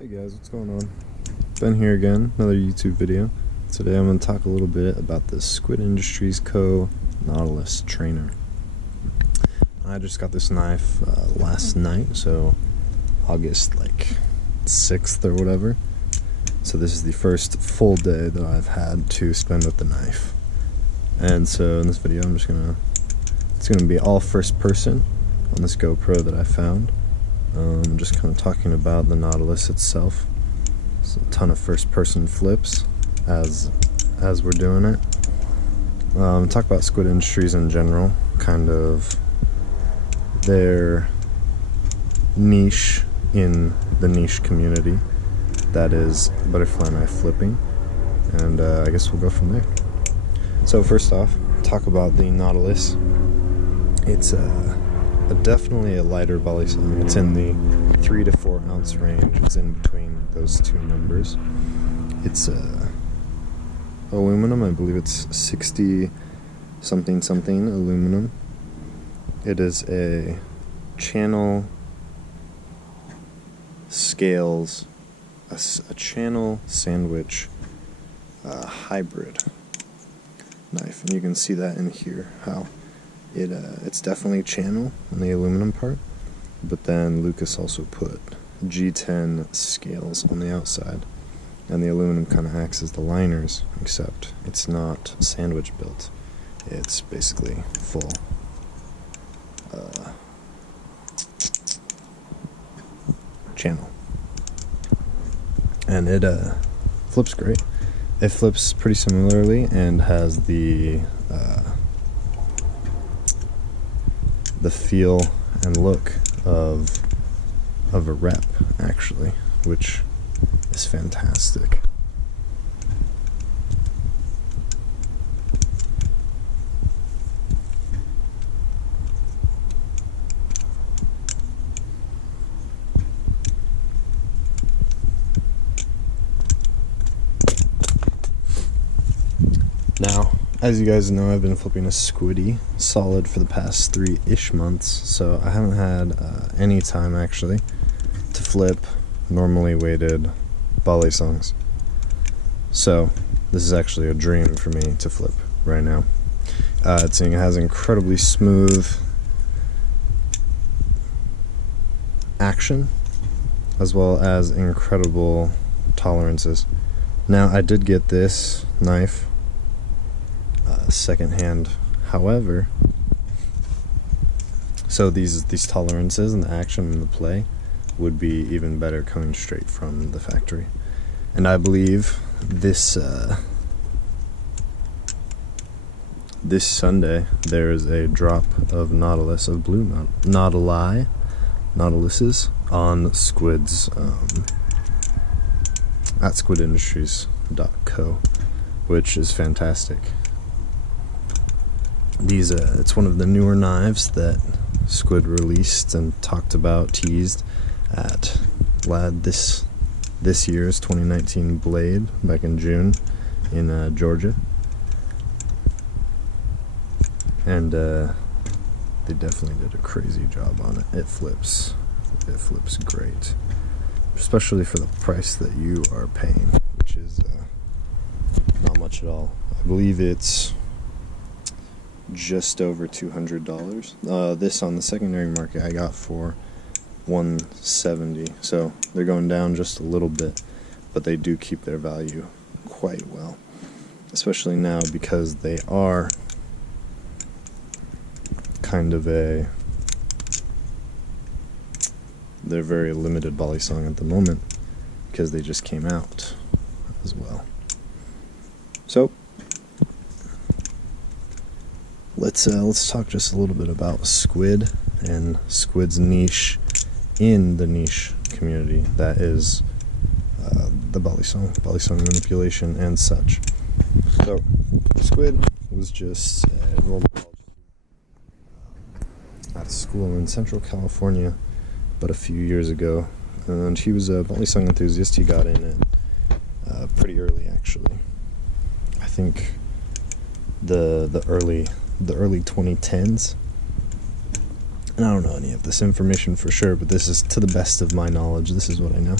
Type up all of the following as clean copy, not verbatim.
Hey guys, what's going on? Ben here again, another YouTube video. Today I'm going to talk a little bit about the Squid Industries Co. Nautilus trainer. I just got this knife last night, so August 6th or whatever. So this is the first full day that I've had to spend with the knife. And so in this video it's gonna be all first person on this GoPro that I found. Just kind of talking about the Nautilus itself. It's a ton of first-person flips as we're doing it. Talk about Squid Industries in general, kind of their niche in the niche community that is butterfly knife flipping, and I guess we'll go from there. So first off, talk about the Nautilus. It's definitely a lighter volley song. It's in the 3 to 4 ounce range. It's in between those two numbers. It's aluminum. I believe it's 60 something aluminum. It is a channel scales, a channel sandwich hybrid knife, and you can see that in here how it's definitely channel on the aluminum part, but then Lucas also put G-10 scales on the outside, and the aluminum kind of acts as the liners, except it's not sandwich built. It's basically full channel, and it flips great. It flips pretty similarly and has the feel and look of a rep, actually, which is fantastic. Now, as you guys know, I've been flipping a Squiddy solid for the past 3-ish months, so I haven't had any time actually to flip normally weighted volley songs. So this is actually a dream for me to flip right now. It has incredibly smooth action as well as incredible tolerances. Now, I did get this knife secondhand, however, so these tolerances and the action and the play would be even better coming straight from the factory. And I believe this Sunday there is a drop of Nautilus, of blue Nautiluses on Squid's at SquidIndustries.co, which is fantastic. These it's one of the newer knives that Squid released and talked about, teased at this year's 2019 Blade back in June in Georgia, and they definitely did a crazy job on it. It flips great, especially for the price that you are paying, which is not much at all. I believe it's just over $200. This on the secondary market I got for $170, so they're going down just a little bit, but they do keep their value quite well, especially now because they are kind of they're very limited volley song at the moment because they just came out as well. So let's talk just a little bit about Squid and Squid's niche in the niche community that is the volley song manipulation and such. So Squid was just a normal college student at a school in Central California, but a few years ago, and he was a volley song enthusiast. He got in it pretty early, actually. I think the early 2010s, and I don't know any of this information for sure, but this is, to the best of my knowledge, this is what I know.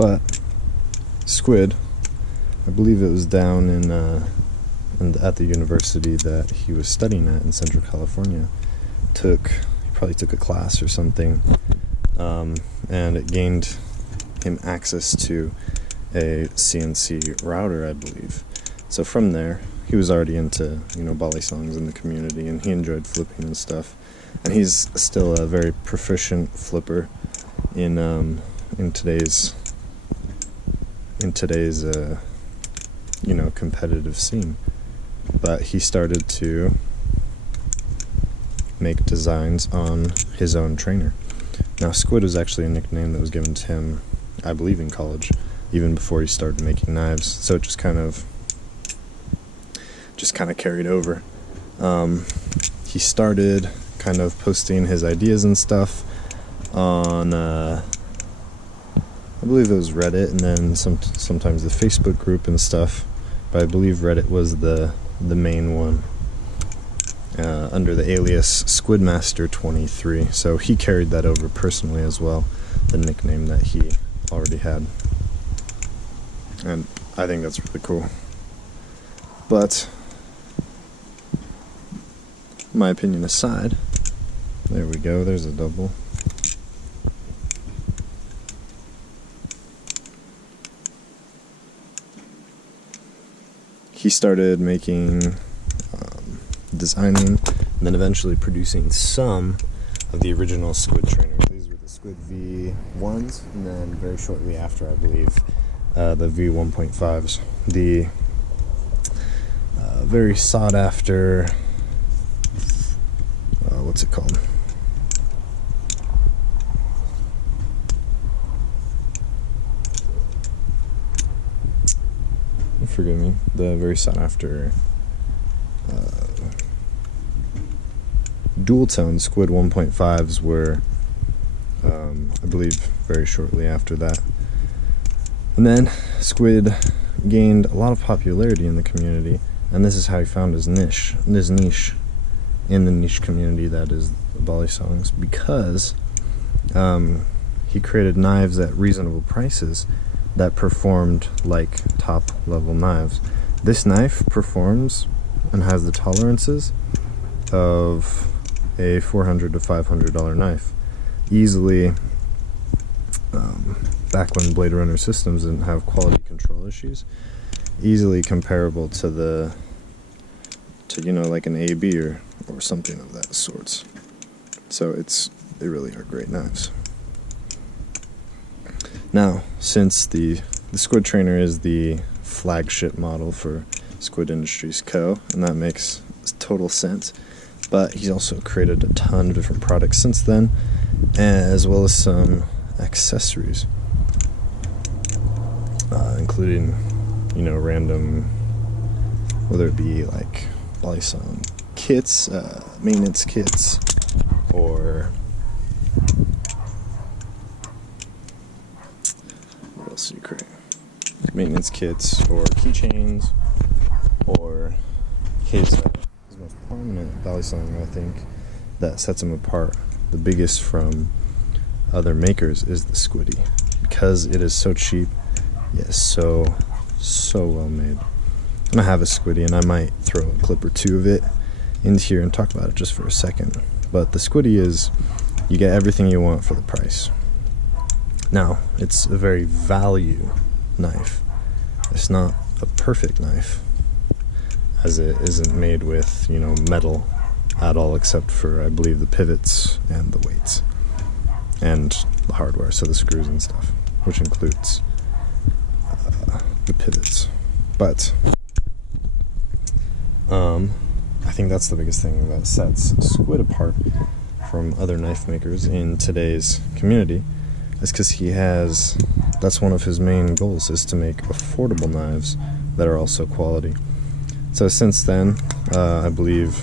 But Squid, I believe it was down in at the university that he was studying at in Central California, he probably took a class or something, and it gained him access to a CNC router, I believe. So from there, he was already into, bally songs in the community, and he enjoyed flipping and stuff. And he's still a very proficient flipper in today's competitive scene. But he started to make designs on his own trainer. Now, Squid was actually a nickname that was given to him, I believe, in college, even before he started making knives. So it just kind of carried over. He started kind of posting his ideas and stuff on, I believe it was Reddit, and then sometimes the Facebook group and stuff. But I believe Reddit was the main one, under the alias Squidmaster23. So he carried that over personally as well, the nickname that he already had. And I think that's really cool. But my opinion aside, there we go, there's a double. He started making, designing, and then eventually producing some of the original Squid trainers. These were the Squid V1s, and then very shortly after, I believe, the V1.5s. The very sought after, what's it called? Forgive me. The very sought after dual tone Squid 1.5s were, I believe, very shortly after that. And then Squid gained a lot of popularity in the community, and this is how he found his niche in the niche community that is volley songs, because he created knives at reasonable prices that performed like top level knives. This knife performs and has the tolerances of a $400 to $500 knife. Easily, back when Blade Runner systems didn't have quality control issues, easily comparable to like an AB or something of that sorts. So they really are great knives. Now, since the Squid Trainer is the flagship model for Squid Industries Co., and that makes total sense, but he's also created a ton of different products since then, as well as some accessories, including, random, whether it be like Balisong kits, maintenance kits, or what else do you create? Maintenance kits, or keychains, or his most prominent Balisong, I think, that sets him apart the biggest from other makers is the Squiddy, because it is so cheap, yet so well made. And I have a Squiddy, and I might throw a clip or two of it into here and talk about it just for a second. But the Squiddy is, you get everything you want for the price. Now, it's a very value knife. It's not a perfect knife, as it isn't made with, metal at all, except for, I believe, the pivots and the weights and the hardware, so the screws and stuff, which includes the pivots. But I think that's the biggest thing that sets Squid apart from other knife makers in today's community, is because that's one of his main goals, is to make affordable knives that are also quality. So since then, I believe,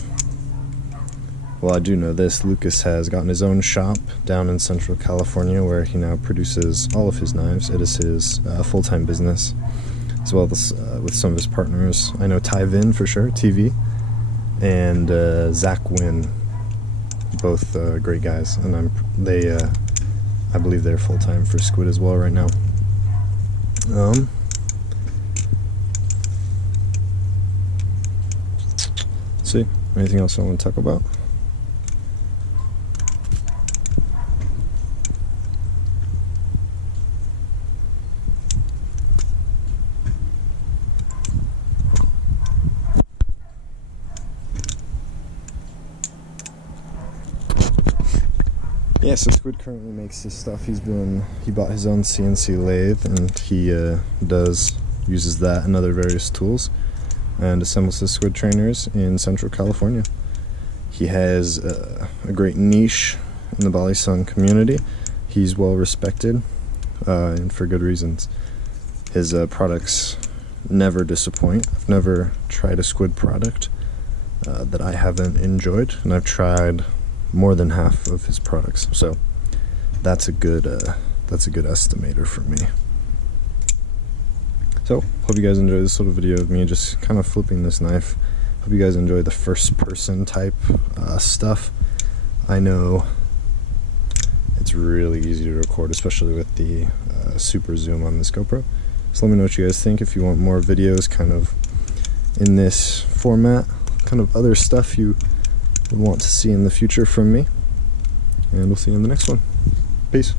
well, I do know this, Lucas has gotten his own shop down in Central California, where he now produces all of his knives. It is his full-time business, as well as with some of his partners. I know Ty Vin for sure, TV, and Zach Wynn, both great guys, and I believe they're full-time for Squid as well right now. See, anything else I want to talk about? Yeah, so Squid currently makes his stuff. He bought his own CNC lathe, and he uses that and other various tools, and assembles his squid trainers in Central California. He has a great niche in the Balisung community. He's well respected, and for good reasons. His products never disappoint. I've never tried a squid product that I haven't enjoyed, and I've tried more than half of his products, so that's a good estimator for me. So hope you guys enjoy this little video of me just kind of flipping this knife. Hope you guys enjoy the first person type stuff. I know it's really easy to record, especially with the super zoom on this GoPro. So let me know what you guys think. If you want more videos kind of in this format, kind of other stuff you would want to see in the future from me, and we'll see you in the next one. Peace.